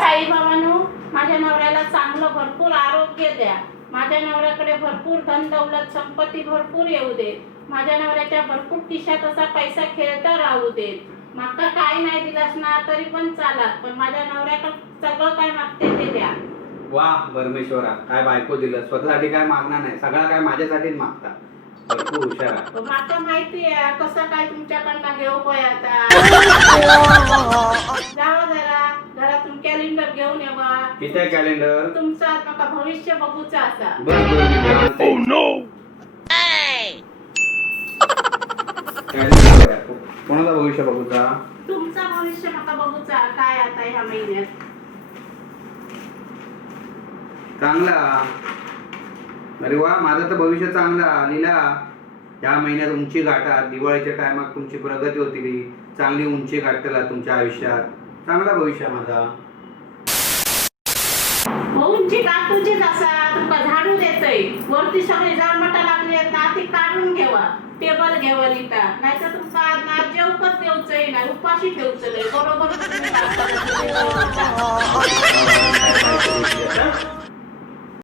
साई बाबांनो, माझ्या नवऱ्याला चांगलं भरपूर आरोग्य द्या. माझ्या नवऱ्याकडे भरपूर धन दौलत संपत्ती भरपूर येऊ दे. माझ्या नवऱ्याच्या भरपूर खिशात असा पैसा खेळता राहू देत. माका काय नाही दिलास ना तरी पण चालत, पण माझ्या नवऱ्याकडे सगळं काय मागते ते द्या. वा परमेश्वरा, काय बायको दिलं. स्वतःसाठी काय मागणार नाही, सगळा काय माझ्यासाठीच मागता. भरपूर हुशार आहे. माका माहिती आहे कसं काय तुमच्याकडनं घेऊ काय आता. जावा जरा घरातून कॅलेंडर घेऊन येवा. किती आहे कॅलेंडर? तुमचा माका भविष्य बघूचा असा. बस कोणाचा भविष्य बघूचा? तुमचा भविष्य माका बघूचा काय आता ह्या महिन्यात. चांगला. अरे वा, माझं तर भविष्य चांगला. लीला, या महिन्यात उंची गाठा. दिवाळीच्या टायमात तुमची प्रगती होती, चांगली उंची गाठला तुमच्या आयुष्यात. चांगला भविष्य माझा. उंची गाठूचीच असा. तुमका झाडू देतय, वरती सगळे जाळमटा लागली आहेत ना ती काढून घेवा. टेबल घेवा लिटा, नाहीतर तुमका ना जेवकच देऊचंय नाही, उपाशी ठेवचंय. बरोबर तुम्ही